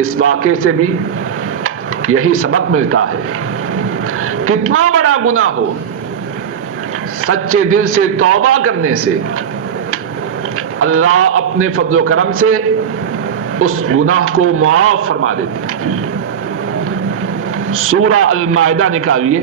اس واقعے سے بھی یہی سبق ملتا ہے، کتنا بڑا گناہ ہو، سچے دل سے توبہ کرنے سے اللہ اپنے فضل و کرم سے اس گناہ کو معاف فرما دیتے ہیں۔ سورہ المائدہ نکالیے،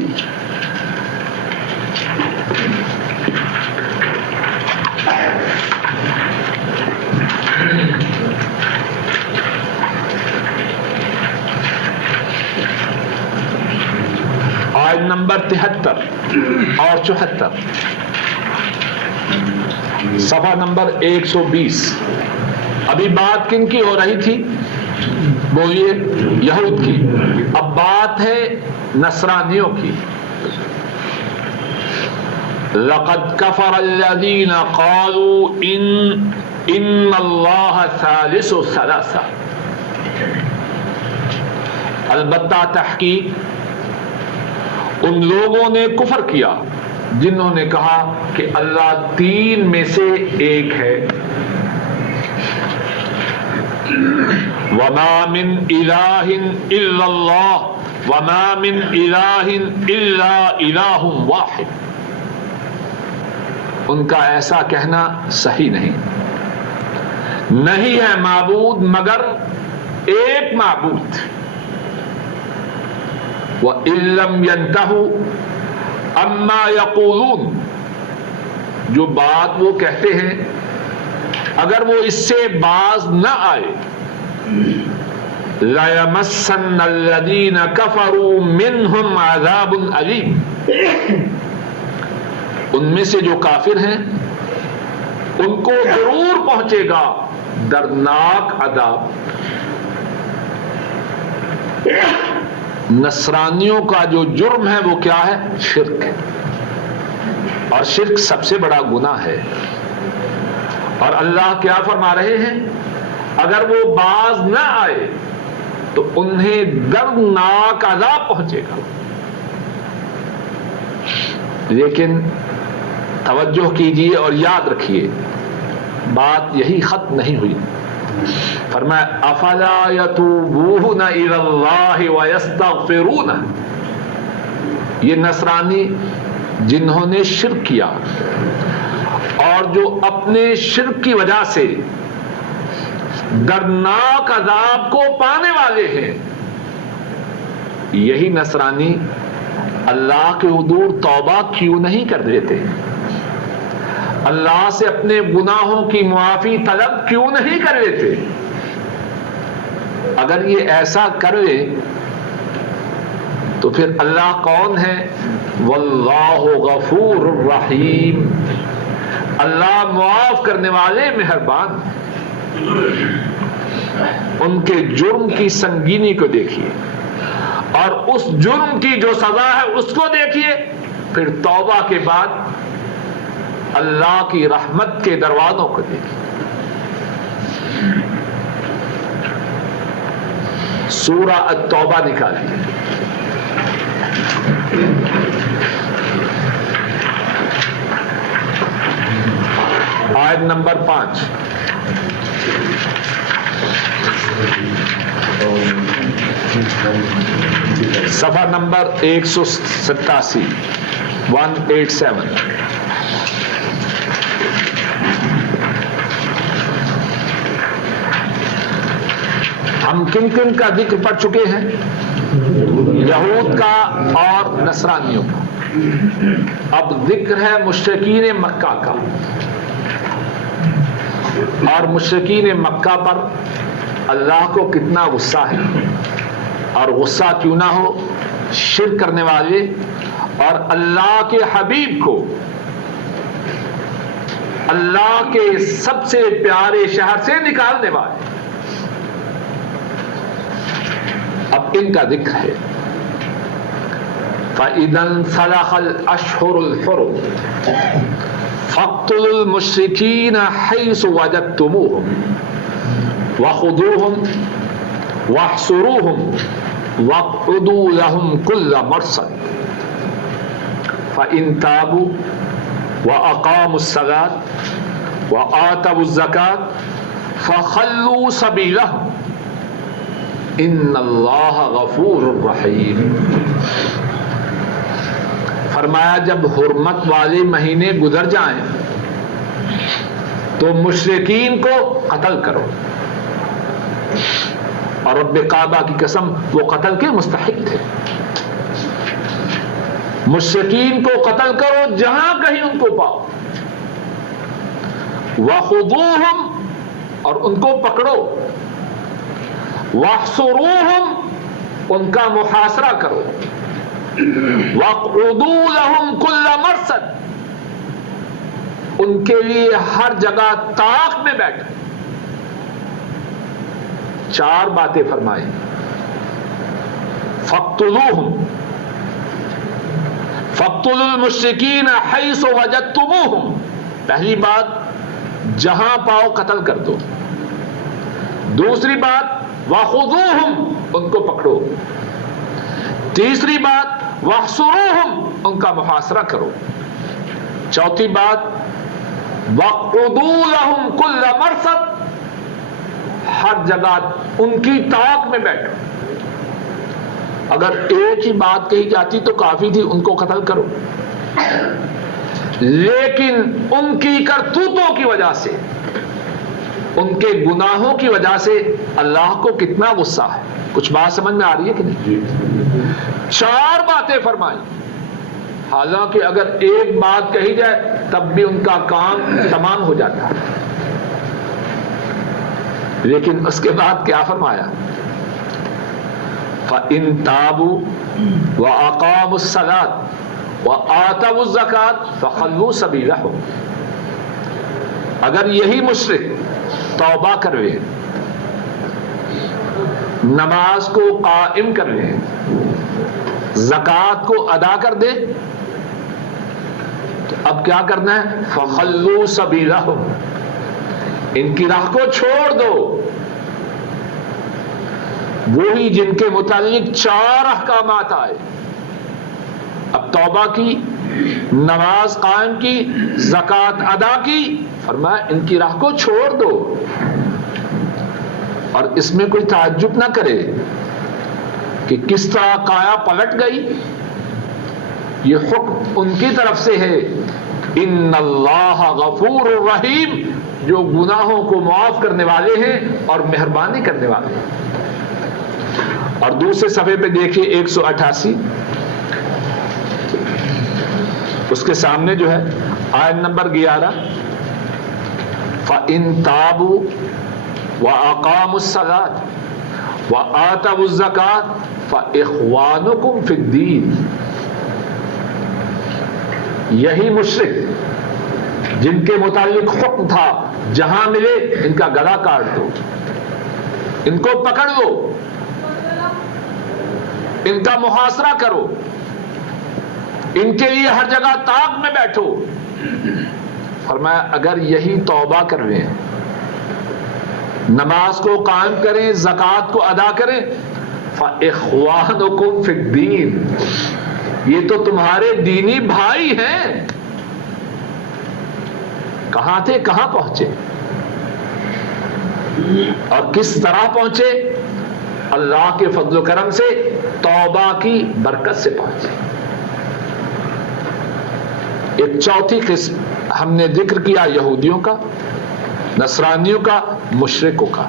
آیت نمبر 73 اور 74، صفحہ نمبر 120۔ ابھی بات کن کی ہو رہی تھی؟ بولیے، یہود کی۔ اب بات ہے نصرانیوں کی۔ لقد کفر الذین قالوا ان اللہ ثالث ثلاثہ، البتہ تحقیق ان لوگوں نے کفر کیا جنہوں نے کہا کہ اللہ تین میں سے ایک ہے۔ وما من الہ الا اللہ وما من الہ الا الہ واحد، ان کا ایسا کہنا صحیح نہیں ہے معبود مگر ایک معبود۔ وَإِن لَّمْ يَنْتَهُوا عَمَّا يَقُولُونَ، جو بات وہ کہتے ہیں اگر وہ اس سے باز نہ آئے، لَيَمَسَّنَّ الَّذِينَ كَفَرُوا مِنْهُمْ عَذَابٌ أَلِيمٌ، ان میں سے جو کافر ہیں ان کو ضرور پہنچے گا دردناک عذاب۔ نصرانیوں کا جو جرم ہے وہ کیا ہے؟ شرک ہے، اور شرک سب سے بڑا گناہ ہے۔ اور اللہ کیا فرما رہے ہیں؟ اگر وہ باز نہ آئے تو انہیں دردناک عذاب پہنچے گا۔ لیکن توجہ کیجیے اور یاد رکھیے، بات یہی ختم نہیں ہوئی۔ فرمایا افلا یتوبون الی اللہ ویستغفرون، یہ نصرانی جنہوں نے شرک کیا اور جو اپنے شرک کی وجہ سے دردناک عذاب کو پانے والے ہیں، یہی نصرانی اللہ کے حضور توبہ کیوں نہیں کر دیتے؟ اللہ سے اپنے گناہوں کی معافی طلب کیوں نہیں کر لیتے؟ اگر یہ ایسا کر لے تو پھر اللہ کون ہے؟ واللہ غفور الرحیم، اللہ معاف کرنے والے مہربان۔ ان کے جرم کی سنگینی کو دیکھیے اور اس جرم کی جو سزا ہے اس کو دیکھیے، پھر توبہ کے بعد اللہ کی رحمت کے دروازوں کو دیکھیے۔ سورہ التوبہ نکالیے، آیت نمبر 5۔ صفحہ نمبر 187، 187۔ ہم کن کن کا ذکر پڑھ چکے ہیں؟ یہود کا اور نصرانیوں کا۔ اب ذکر ہے مشرکین مکہ کا، اور مشرکین مکہ پر اللہ کو کتنا غصہ ہے، اور غصہ کیوں نہ ہو، شرک کرنے والے اور اللہ کے حبیب کو اللہ کے سب سے پیارے شہر سے نکالنے والے۔ اب ان کا ذکر ہے فَإِذَا انْسَلَخَ الْأَشْهُرُ الْحُرُمُ فَاقْتُلُوا الْمُشْرِكِينَ حَيْثُ وَجَدتُّمُوهُمْ وَخُذُوهُمْ وَاحْصُرُوهُمْ وَاقْعُدُوا لَهُمْ كُلَّ مَرْصَدٍ فَإِنْ تَابُوا وَأَقَامُوا الصَّلَاةَ وَآتَوُا الزَّكَاةَ فَخَلُّوا سَبِيلَهُمْ ان اللہ غفور الرحیم. فرمایا جب حرمت والے مہینے گزر جائیں تو مشرکین کو قتل کرو. اور رب کعبہ کی قسم وہ قتل کے مستحق تھے. مشرکین کو قتل کرو جہاں کہیں ان کو پاؤ. وَخُذُوهُمْ اور ان کو پکڑو. وَاحْصُرُوهُمْ ان کا محاصرہ کرو. وَاقْعُدُوا لَهُمْ كُلَّ مَرْصَدٍ ان کے لیے ہر جگہ طاق میں بیٹھو. چار باتیں فرمائیں. فَاقْتُلُوهُمْ فَاقْتُلُوا الْمُشْرِكِينَ حَيْثُ وَجَدتُّمُوهُمْ پہلی بات جہاں پاؤ قتل کر دو. دوسری بات وَخُذُوهُمْ ان کو پکڑو. تیسری بات وَاحْصُرُوهُمْ ان کا محاصرہ کرو. چوتھی بات وَاقْعُدُوا لَهُمْ كُلَّ مَرْصَدٍ ہر جگہ ان کی طاق میں بیٹھو. اگر ایک ہی بات کہی جاتی تو کافی تھی ان کو قتل کرو. لیکن ان کی کرتوتوں کی وجہ سے ان کے گناہوں کی وجہ سے اللہ کو کتنا غصہ ہے. کچھ بات سمجھ میں آ رہی ہے کہ نہیں؟ چار باتیں فرمائی. حالانکہ اگر ایک بات کہی جائے تب بھی ان کا کام تمام ہو جاتا ہے. لیکن اس کے بعد کیا فرمایا؟ فَإِن تَابُوا وَأَقَامُوا الصَّلَاةَ وَآتَوُا الزَّكَاةَ فَخَلُّوا سَبِيلَهُمْ اگر یہی مشرک توبہ کروے, نماز کو قائم کر لیں, زکوٰۃ کو ادا کر دے, تو اب کیا کرنا ہے؟ فَخَلُّوا سَبِيلَهُمْ ان کی راہ کو چھوڑ دو. وہی جن کے متعلق چار احکامات آئے. اب توبہ کی, نماز قائم کی, زکوٰۃ ادا کی, فرمایا ان کی راہ کو چھوڑ دو. اور اس میں کوئی تعجب نہ کرے کہ کس طرح کایا پلٹ گئی. یہ حکم ان کی طرف سے ہے. ان اللہ غفور الرحیم جو گناہوں کو معاف کرنے والے ہیں اور مہربانی کرنے والے ہیں. اور دوسرے صفحے پہ دیکھیے 188 اس کے سامنے جو ہے آیت نمبر 11 فَإِن تَابُوا وَأَقَامُوا الصَّلَاةَ وَآتَوُا الزَّكَاةَ فَإِخْوَانُكُمْ فِي الدِّينِ یہی مشرک جن کے متعلق حکم تھا جہاں ملے ان کا گلا کاٹ دو, ان کو پکڑ لو, ان کا محاصرہ کرو, ان کے لیے ہر جگہ طاق میں بیٹھو. فرمایا اگر یہی توبہ کر لیں, نماز کو قائم کریں, زکوٰۃ کو ادا کریں, فَإِخْوَانُكُمْ فِي الدِّينِ یہ تو تمہارے دینی بھائی ہیں. کہاں تھے, کہاں پہنچے اور کس طرح پہنچے؟ اللہ کے فضل و کرم سے, توبہ کی برکت سے پہنچے. ایک چوتھی قسم ہم نے ذکر کیا یہودیوں کا, نصرانیوں کا, مشرکوں کا.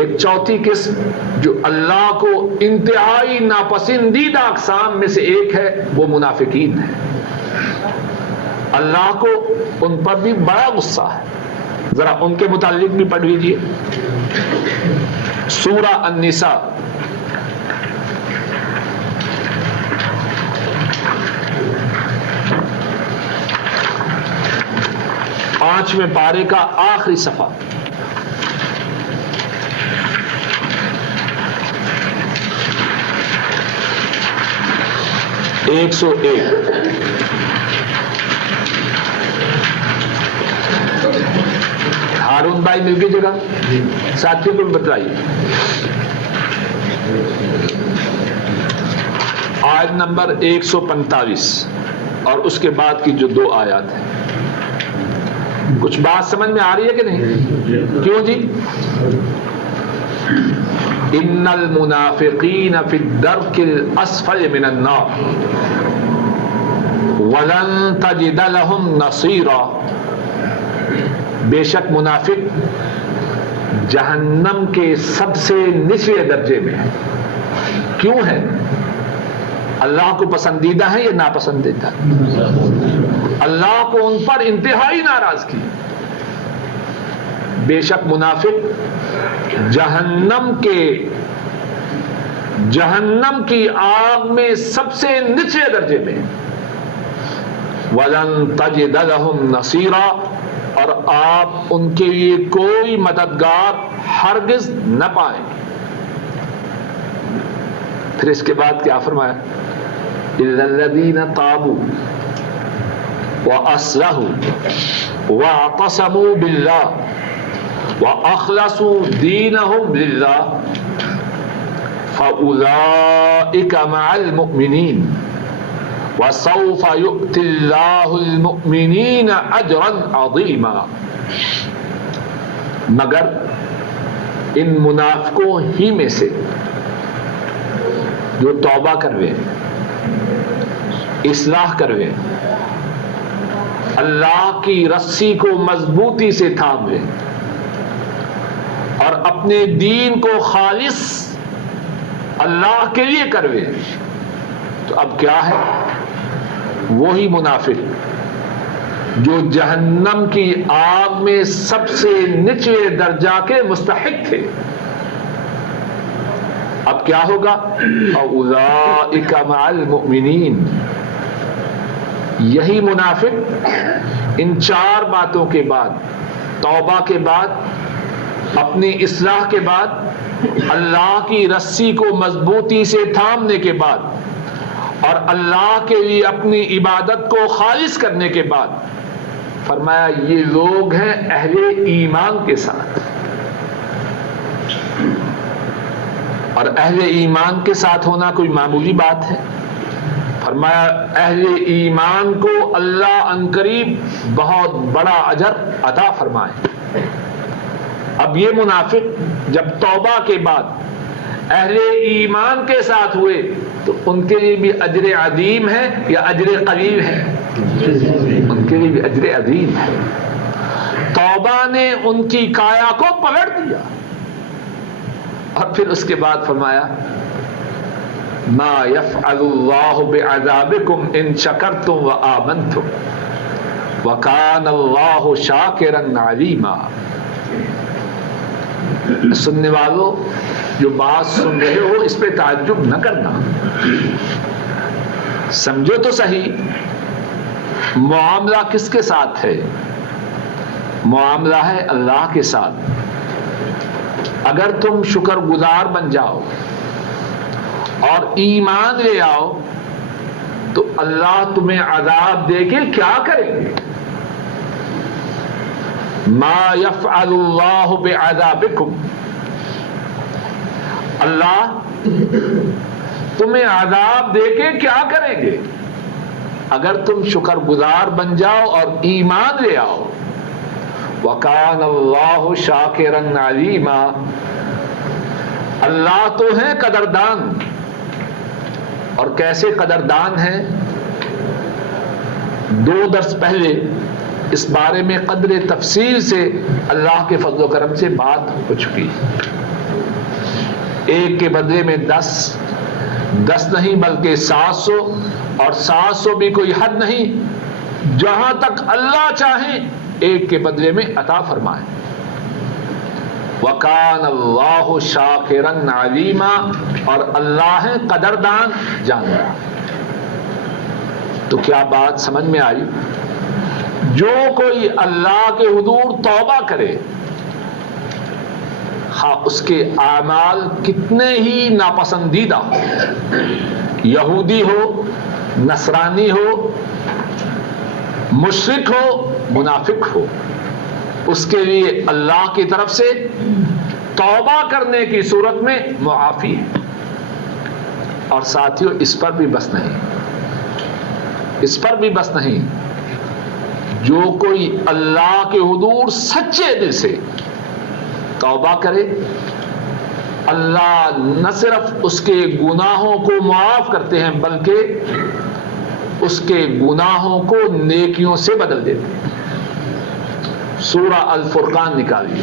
ایک چوتھی قسم جو اللہ کو انتہائی ناپسندیدہ اقسام میں سے ایک ہے وہ منافقین ہے. اللہ کو ان پر بھی بڑا غصہ ہے. ذرا ان کے متعلق بھی پڑھ لیجیے. سورہ النساء پانچویں پارے کا آخری صفحہ. ایک سو ایک. ہارون بھائی مل گئی جگہ, ساتھیوں کو بتائیے. آیت نمبر 145 اور اس کے بعد کی جو 2 آیات ہیں. کچھ بات سمجھ میں آ رہی ہے کہ نہیں؟ کیوں جی؟ ان المنافقین فی الدرک الاسفل من النار ولن تجد لهم نصیرا، بے شک منافق جہنم کے سب سے نچلے درجے میں ہے۔ کیوں ہے؟ اللہ کو پسندیدہ ہے یا ناپسندیدہ؟ اللہ کو ان پر انتہائی ناراضگی۔ بے شک منافق جہنم کی آگ میں سب سے نچلے درجے میں، وَلَن تَجِدَ لَهُمْ نَصِيرًا، اور آپ ان کے لیے کوئی مددگار ہرگز نہ پائیں۔ پھر اس کے بعد کیا فرمایا؟ إِلَّا الَّذِينَ تَابُوا وَأَصْلَحُوا وَاعْتَصَمُوا بِاللَّهِ وَأَخْلَصُوا دِينَهُمْ لِلَّهِ فَأُولَئِكَ مَعَ الْمُؤْمِنِينَ وَسَوْفَ يُؤْتِ اللَّهُ الْمُؤْمِنِينَ أَجْرًا عَظِيمًا۔ مگر ان منافقوں ہی میں سے جو توبہ کروے، اصلاح کروے، اللہ کی رسی کو مضبوطی سے تھامے اور اپنے دین کو خالص اللہ کے لیے کروے، تو اب کیا ہے؟ وہی منافق جو جہنم کی آگ میں سب سے نچلے درجہ کے مستحق تھے، اب کیا ہوگا؟ اولئک مع المؤمنین۔ یہی منافق ان چار باتوں کے بعد، توبہ کے بعد، اپنی اصلاح کے بعد، اللہ کی رسی کو مضبوطی سے تھامنے کے بعد اور اللہ کے لیے اپنی عبادت کو خالص کرنے کے بعد فرمایا یہ لوگ ہیں اہل ایمان کے ساتھ۔ اور اہل ایمان کے ساتھ ہونا کوئی معمولی بات ہے؟ فرمایا اہل ایمان کو اللہ عنقریب بہت بڑا اجر عطا فرمائے۔ اب یہ منافق جب توبہ کے بعد اہل ایمان کے ساتھ ہوئے تو ان کے لیے بھی اجر عظیم ہے یا اجر قلیل ہے؟ ان کے لیے بھی اجر عظیم ہے۔ توبہ نے ان کی کایا کو پلٹ دیا۔ اور پھر اس کے بعد فرمایا ما يفعل اللہ بعذابکم ان شکرتم وآمنتم وکان اللہ شاکرا علیما۔ سننے والوں جو بات سن رہے ہو اس پہ تعجب نہ کرنا، سمجھو تو صحیح معاملہ کس کے ساتھ ہے؟ معاملہ ہے اللہ کے ساتھ۔ اگر تم شکر گزار بن جاؤ اور ایمان لے آؤ تو اللہ تمہیں عذاب دے کے کیا کریں گے؟ ما يفعل اللہ بعذابکم، اللہ تمہیں عذاب دے کے کیا کریں گے اگر تم شکر گزار بن جاؤ اور ایمان لے آؤ۔ وَكَانَ اللَّهُ شَاكِرًا عَلِيمًا، اللہ تو ہے قدردان۔ اور کیسے قدردان ہے؟ 2 درس پہلے اس بارے میں قدر تفصیل سے اللہ کے فضل و کرم سے بات ہو چکی۔ ایک کے بدلے میں 10 نہیں بلکہ 700، اور 700 بھی کوئی حد نہیں، جہاں تک اللہ چاہے ایک کے بدلے میں عطا فرمائے۔ وَكَانَ اللَّهُ شَاكِرًا عَلِيمًا، اور اللہ ہے قدردان جانتا۔ تو کیا بات سمجھ میں آئی؟ جو کوئی اللہ کے حضور توبہ کرے، ہاں اس کے اعمال کتنے ہی ناپسندیدہ ہو، یہودی ہو، نصرانی ہو، مشرک ہو، منافق ہو، اس کے لیے اللہ کی طرف سے توبہ کرنے کی صورت میں معافی ہے۔ اور ساتھیوں اس پر بھی بس نہیں، جو کوئی اللہ کے حضور سچے دل سے توبہ کرے، اللہ نہ صرف اس کے گناہوں کو معاف کرتے ہیں بلکہ اس کے گناہوں کو نیکیوں سے بدل دیتے ہیں. سورہ الفرقان نکالیے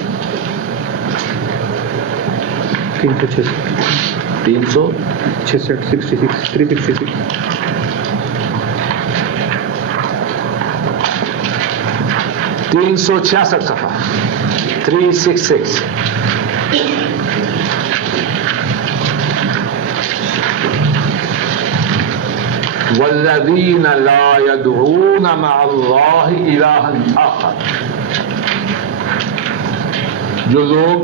366 صفحہ 366. والذین لا يدعون مع اللہ الہا آخر. جو لوگ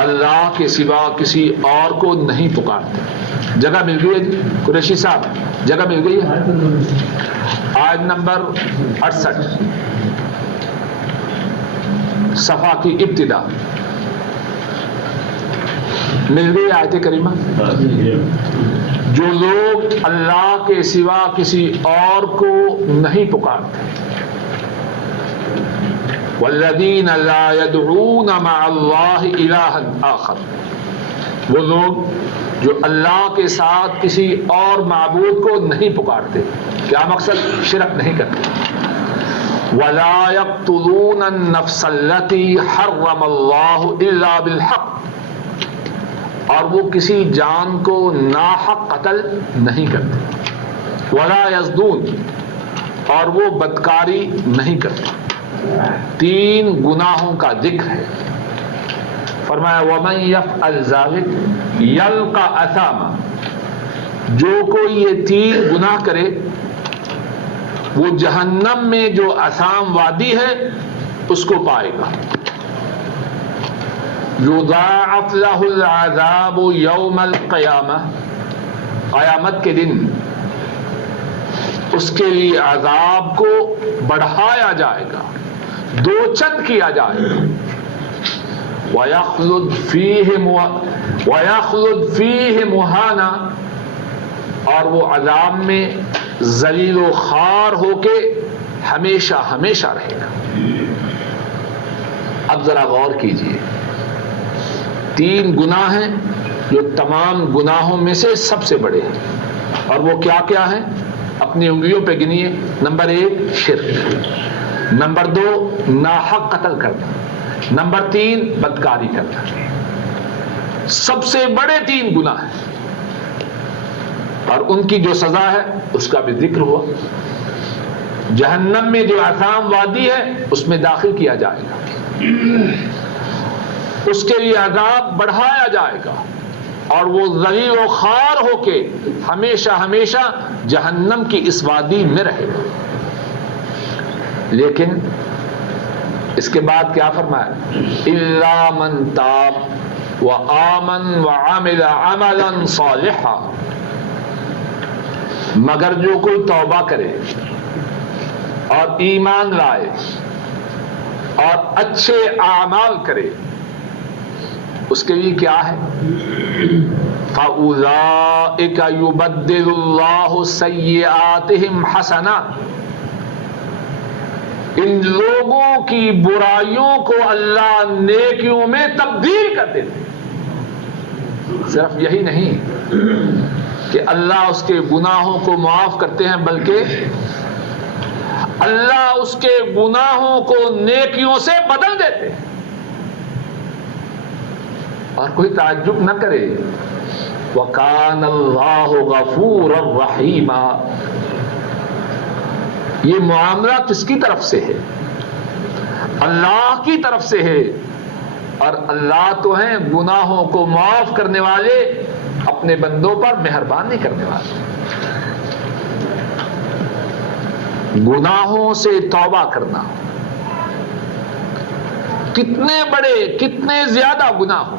اللہ کے سوا کسی اور کو نہیں پکارتے. جگہ مل گئی ہے جی قریشی صاحب؟ جگہ مل گئی ہے؟ آیت نمبر 68 صفحہ کی ابتدا مل گئی آیت کریمہ. جو لوگ اللہ کے سوا کسی اور کو نہیں پکارتے. والذین لا يدعون مع اللہ الہا آخر. وہ لوگ جو اللہ کے ساتھ کسی اور معبود کو نہیں پکارتے. کیا مقصد؟ شرک نہیں کرتے. ولا يقتلون النفس التي حرم اللہ الا بالحق. اور وہ کسی جان کو ناحق قتل نہیں کرتے. ولا یزدون. اور وہ بدکاری نہیں کرتے. 3 گناہوں کا ذکر ہے. فرمایا وَمَن يَفْعَلْ ذَلِكَ يَلْقَ أَثَامًا. جو کوئی یہ 3 گناہ کرے وہ جہنم میں جو اثام وادی ہے اس کو پائے گا. یضاعف له العذاب یوم القیامہ. قیامت کے دن اس کے لیے عذاب کو بڑھایا جائے گا, 2 چند کیا جائے گا. وَيَخْلُدْ فِيهِ مُهَانًا. اور وہ عذاب میں ذلیل و خوار ہو کے ہمیشہ ہمیشہ رہے گا. اب ذرا غور کیجئے, 3 گناہ ہیں جو تمام گناہوں میں سے سب سے بڑے ہیں. اور وہ کیا کیا ہیں؟ اپنی انگلیوں پہ گنیے. نمبر 1 شرک. نمبر 2 ناحق قتل کرنا. نمبر 3 بدکاری کرنا. سب سے بڑے 3 گناہ ہیں اور ان کی جو سزا ہے اس کا بھی ذکر ہوا. جہنم میں جو آثام وادی ہے اس میں داخل کیا جائے گا, اس کے لیے عذاب بڑھایا جائے گا اور وہ ذلیل و خوار ہو کے ہمیشہ ہمیشہ جہنم کی اس وادی میں رہے گا. لیکن اس کے بعد کیا فرمایا؟ الا من تاب وآمن وعمل عملا صالحا. مگر جو کوئی توبہ کرے اور ایمان لائے اور اچھے اعمال کرے, اس کے لیے کیا ہے؟ فَأُولَٰئِكَ يُبَدِّلُ اللَّهُ سَيِّئَاتِهِمْ حَسَنَاتٍ. ان لوگوں کی برائیوں کو اللہ نیکیوں میں تبدیل کر دیتے. صرف یہی نہیں کہ اللہ اس کے گناہوں کو معاف کرتے ہیں, بلکہ اللہ اس کے گناہوں کو نیکیوں سے بدل دیتے ہیں. اور کوئی تعجب نہ کرے, وَكَانَ اللَّهُ غَفُورًا رَحِيمًا. یہ معاملہ کس کی طرف سے ہے؟ اللہ کی طرف سے ہے. اور اللہ تو ہیں گناہوں کو معاف کرنے والے, اپنے بندوں پر مہربانی کرنے والے. گناہوں سے توبہ کرنا, کتنے بڑے کتنے زیادہ گناہ ہو,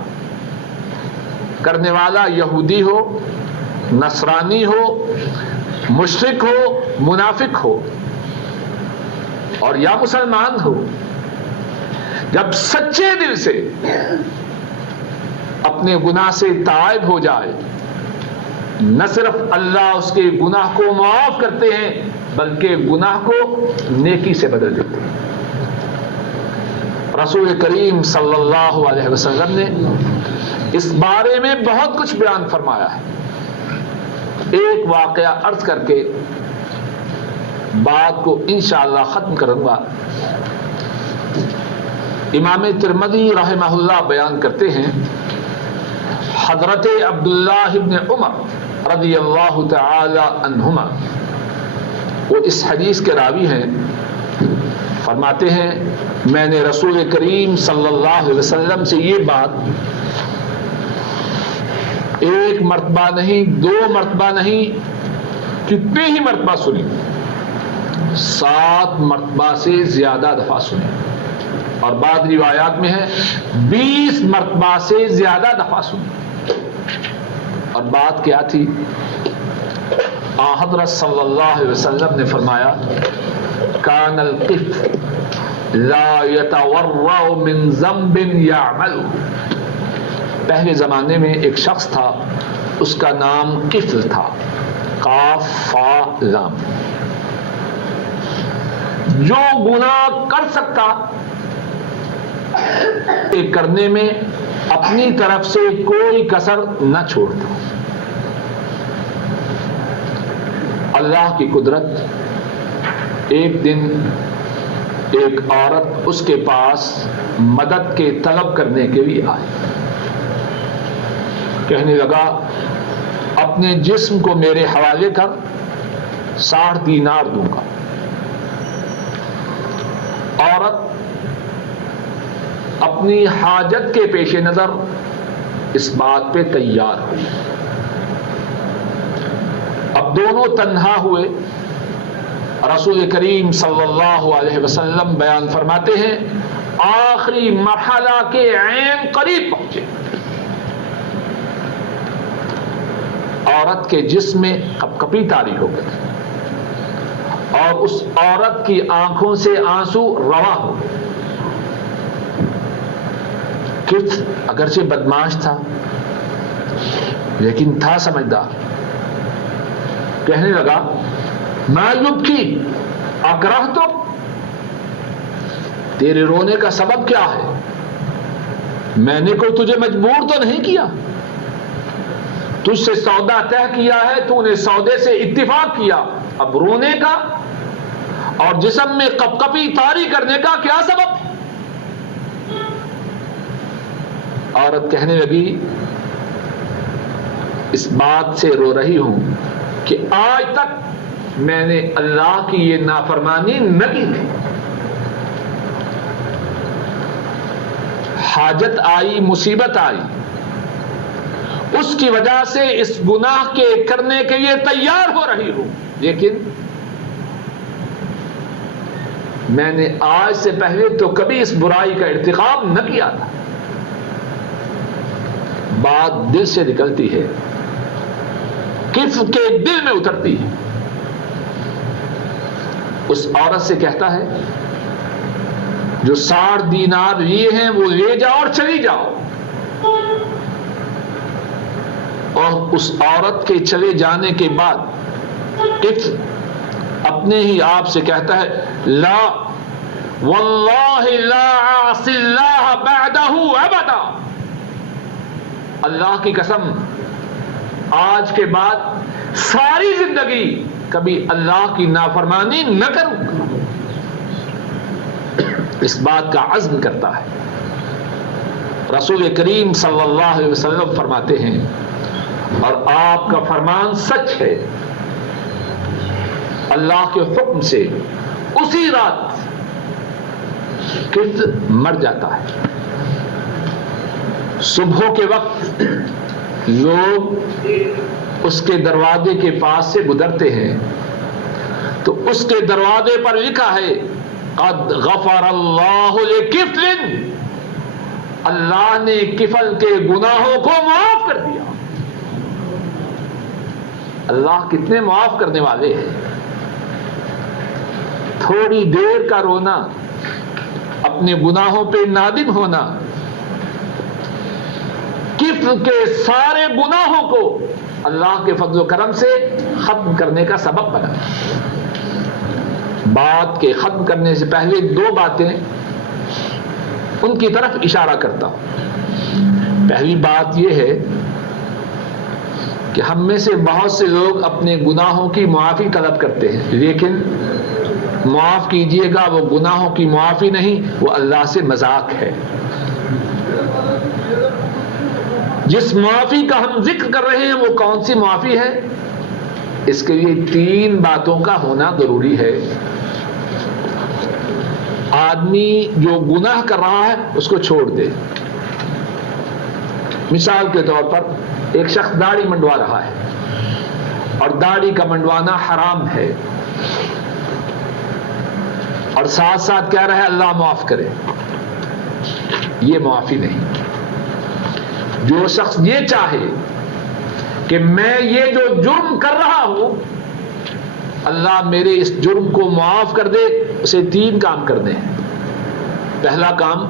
کرنے والا یہودی ہو, نصرانی ہو, مشرک ہو, منافق ہو اور یا مسلمان ہو, جب سچے دل سے اپنے گناہ سے تائب ہو جائے, نہ صرف اللہ اس کے گناہ کو معاف کرتے ہیں بلکہ گناہ کو نیکی سے بدل دیتے ہیں. رسول کریم صلی اللہ علیہ وسلم نے اس بارے میں بہت کچھ بیان فرمایا ہے. ایک واقعہ عرض کر کے بات کو انشاءاللہ ختم کروں گا. امام ترمذی رحمہ اللہ بیان کرتے ہیں حضرت عبداللہ ابن عمر رضی اللہ تعالی عنہما وہ اس حدیث کے راوی ہیں. فرماتے ہیں میں نے رسول کریم صلی اللہ علیہ وسلم سے یہ بات ایک مرتبہ نہیں، 2 مرتبہ نہیں، کتنے ہی مرتبہ سنی، 7 مرتبہ سے زیادہ دفعہ سنی، اور بعض روایات میں ہے 20 مرتبہ سے زیادہ دفعہ سنی. اور بات کیا تھی؟ حضرت صلی اللہ علیہ وسلم نے فرمایا کان القف لا يتورع من ذنب يعمل. پہلے زمانے میں ایک شخص تھا، اس کا نام قفل تھا، قاف فا لام. جو گناہ کر سکتا کرنے میں اپنی طرف سے کوئی کسر نہ چھوڑتا. اللہ کی قدرت، ایک دن ایک عورت اس کے پاس مدد کے طلب کرنے کے لیے آئی. کہنے لگا اپنے جسم کو میرے حوالے کر، 60 دینار دوں گا. عورت اپنی حاجت کے پیش نظر اس بات پہ تیار ہوئی. اب دونوں تنہا ہوئے. رسول کریم صلی اللہ علیہ وسلم بیان فرماتے ہیں آخری مرحلہ کے عین قریب پہنچے. عورت کے جسم میں کپکپی طاری ہو گئی اور اس عورت کی آنکھوں سے آنسو رواں ہو گئے. کف اگرچہ بدماش تھا لیکن تھا سمجھدار. کہنے لگا ما یبکی اکرہتک، تیرے رونے کا سبب کیا ہے؟ میں نے کوئی تجھے مجبور تو نہیں کیا، تجھ سے سودا طے کیا ہے، تو نے سودے سے اتفاق کیا، اب رونے کا اور جسم میں کپکپی طاری کرنے کا کیا سبب؟ عورت کہنے لگی اس بات سے رو رہی ہوں کہ آج تک میں نے اللہ کی یہ نافرمانی نہ کی تھی. حاجت آئی، مصیبت آئی، اس کی وجہ سے اس گناہ کے کرنے کے لیے تیار ہو رہی ہوں، لیکن میں نے آج سے پہلے تو کبھی اس برائی کا ارتکاب نہ کیا تھا. بات دل سے نکلتی ہے، کف کے دل میں اترتی ہے. اس عورت سے کہتا ہے جو 60 دینار لیے ہیں وہ لے جاؤ اور چلی جاؤ. اور اس عورت کے چلے جانے کے بعد کف اپنے ہی آپ سے کہتا ہے لا واللہ لا اعصی اللہ بعدہ ابدا، اللہ کی قسم آج کے بعد ساری زندگی کبھی اللہ کی نافرمانی نہ کروں. اس بات کا عزم کرتا ہے. رسول کریم صلی اللہ علیہ وسلم فرماتے ہیں اور آپ کا فرمان سچ ہے، اللہ کے حکم سے اسی رات کف مر جاتا ہے. صبح کے وقت لوگ اس کے دروازے کے پاس سے گزرتے ہیں تو اس کے دروازے پر لکھا ہے قد غفر اللہ لکفل، اللہ نے کفل کے گناہوں کو معاف کر دیا. اللہ کتنے معاف کرنے والے ہیں. تھوڑی دیر کا رونا، اپنے گناہوں پہ نادم ہونا، کفل کے سارے گناہوں کو اللہ کے فضل و کرم سے ختم کرنے کا سبب بنا. بات کے ختم کرنے سے پہلے 2 باتیں ان کی طرف اشارہ کرتا ہوں. پہلی بات یہ ہے کہ ہم میں سے بہت سے لوگ اپنے گناہوں کی معافی طلب کرتے ہیں، لیکن معاف کیجئے گا وہ گناہوں کی معافی نہیں، وہ اللہ سے مذاق ہے۔ جس معافی کا ہم ذکر کر رہے ہیں وہ کون سی معافی ہے؟ اس کے لیے 3 باتوں کا ہونا ضروری ہے۔ آدمی جو گناہ کر رہا ہے اس کو چھوڑ دے۔ مثال کے طور پر ایک شخص داڑھی منڈوا رہا ہے اور داڑھی کا منڈوانا حرام ہے، اور ساتھ ساتھ کہہ رہا ہے اللہ معاف کرے، یہ معافی نہیں۔ جو شخص یہ چاہے کہ میں یہ جو جرم کر رہا ہوں اللہ میرے اس جرم کو معاف کر دے، اسے 3 کام کرنے ہیں۔ پہلا کام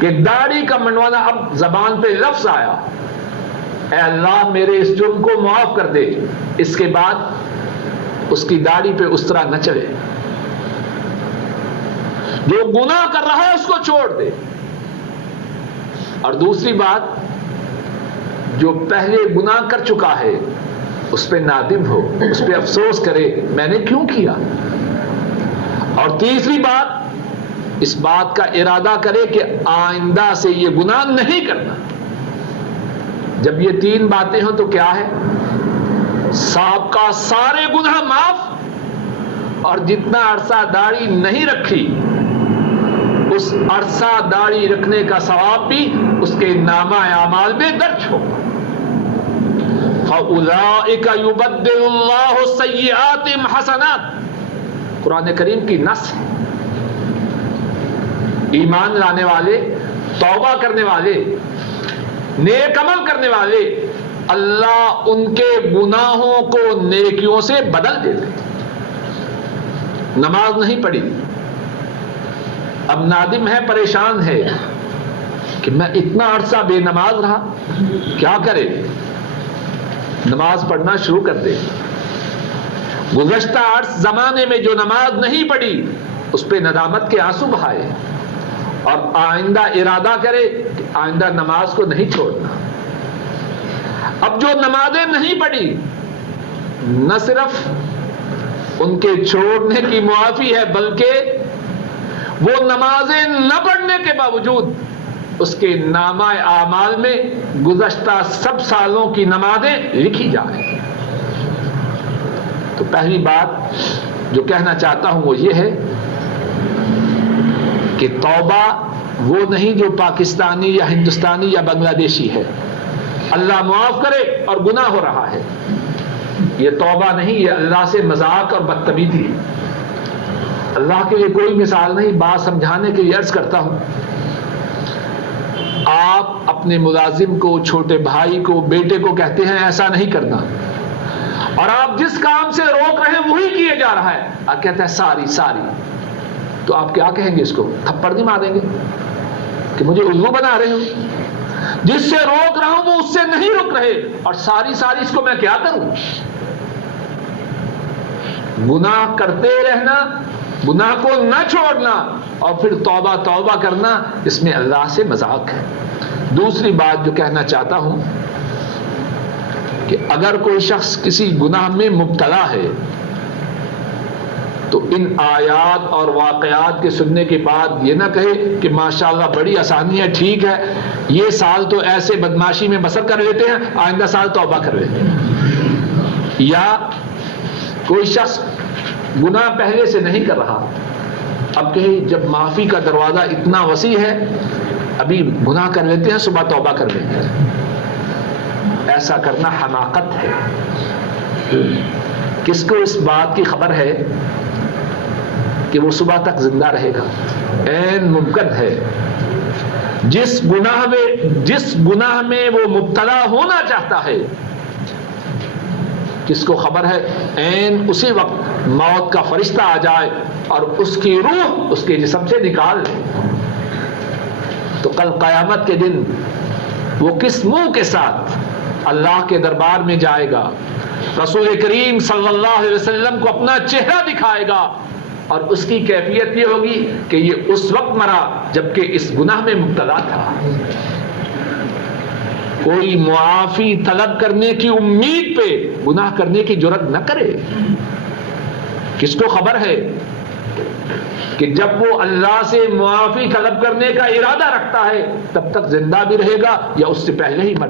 کہ داڑھی کا منڈوانا، اب زبان پہ لفظ آیا اے اللہ میرے اس جرم کو معاف کر دے، اس کے بعد اس کی داڑھی پہ اس طرح نہ چلے۔ جو گناہ کر رہا ہے اس کو چھوڑ دے۔ اور دوسری بات، جو پہلے گناہ کر چکا ہے اس پہ نادم ہو، اس پہ افسوس کرے میں نے کیوں کیا۔ اور تیسری بات، اس بات کا ارادہ کرے کہ آئندہ سے یہ گناہ نہیں کرنا۔ جب یہ 3 باتیں ہوں تو کیا ہے؟ سابقہ سارے گناہ معاف، اور جتنا عرصہ داڑھی نہیں رکھی اس عرصہ داڑھی رکھنے کا ثواب بھی اس کے نامہ اعمال میں درج ہو۔ فَأُولَٰئِكَ يُبَدِّلُ اللَّهُ سَيِّئَاتِهِمْ حَسَنَاتٍ، قرآن کریم کی نص ہے۔ ایمان لانے والے، توبہ کرنے والے، نیک عمل کرنے والے، اللہ ان کے گناہوں کو نیکیوں سے بدل دیتے۔ نماز نہیں پڑھی، اب نادم ہے، پریشان ہے کہ میں اتنا عرصہ بے نماز رہا، کیا کرے؟ نماز پڑھنا شروع کر دے۔ گزشتہ زمانے میں جو نماز نہیں پڑھی اس پہ ندامت کے آنسو بہائے، اور آئندہ ارادہ کرے کہ آئندہ نماز کو نہیں چھوڑنا۔ اب جو نمازیں نہیں پڑھی نہ صرف ان کے چھوڑنے کی معافی ہے، بلکہ وہ نمازیں نہ پڑھنے کے باوجود اس کے نامہ اعمال میں گزشتہ سب سالوں کی نمازیں لکھی جائیں۔ تو پہلی بات جو کہنا چاہتا ہوں وہ یہ ہے کہ توبہ وہ نہیں جو پاکستانی یا ہندوستانی یا بنگلہ دیشی ہے، اللہ معاف کرے اور گناہ ہو رہا ہے، یہ توبہ نہیں، یہ اللہ سے مذاق اور بدتمیزی۔ اللہ کے لیے کوئی مثال نہیں، بات سمجھانے کے لیے عرض کرتا ہوں۔ آپ اپنے ملازم کو، چھوٹے بھائی کو، بیٹے کو کہتے ہیں ایسا نہیں کرنا، اور آپ جس کام سے روک رہے ہیں وہی کیے جا رہا ہے، آپ کہتے ہیں ساری، تو آپ کیا کہیں گے؟ اس کو تھپڑ نہیں ماریں گے کہ مجھے الو بنا رہے ہو؟ جس سے روک رہا ہوں وہ اس سے نہیں رک رہے، اور ساری اس کو میں کیا کروں؟ گناہ کرتے رہنا، گناہ کو نہ چھوڑنا، اور پھر توبہ کرنا، اس میں اللہ سے مذاق ہے۔ دوسری بات جو کہنا چاہتا ہوں کہ اگر کوئی شخص کسی گناہ میں مبتلا ہے تو ان آیات اور واقعات کے سننے کے بعد یہ نہ کہے کہ ماشاءاللہ بڑی آسانی ہے، ٹھیک ہے، یہ سال تو ایسے بدماشی میں بسر کر لیتے ہیں، آئندہ سال توبہ کر لیتے ہیں۔ یا کوئی شخص گناہ پہلے سے نہیں کر رہا، اب کہے جب معافی کا دروازہ اتنا وسیع ہے ابھی گناہ کر لیتے ہیں، صبح توبہ کر لیتے ہیں۔ ایسا کرنا حماقت ہے۔ کس کو اس بات کی خبر ہے کہ وہ صبح تک زندہ رہے گا؟ عین ممکن ہے۔ جس گناہ میں وہ مبتلا ہونا چاہتا ہے، کس کو خبر ہے عین اسی وقت موت کا فرشتہ آ جائے اور اس کی روح اس کے جسم سے نکال لے، تو کل قیامت کے دن وہ کس منہ کے ساتھ اللہ کے دربار میں جائے گا؟ رسول کریم صلی اللہ علیہ وسلم کو اپنا چہرہ دکھائے گا، اور اس کی کیفیت یہ ہوگی کہ یہ اس وقت مرا جبکہ اس گناہ میں مبتلا تھا۔ کوئی معافی طلب کرنے کی امید پہ گناہ کرنے کی جرات نہ کرے. کس کو خبر ہے کہ جب وہ اللہ سے معافی طلب کرنے کا ارادہ رکھتا ہے تب تک زندہ بھی رہے گا یا اس سے پہلے ہی مر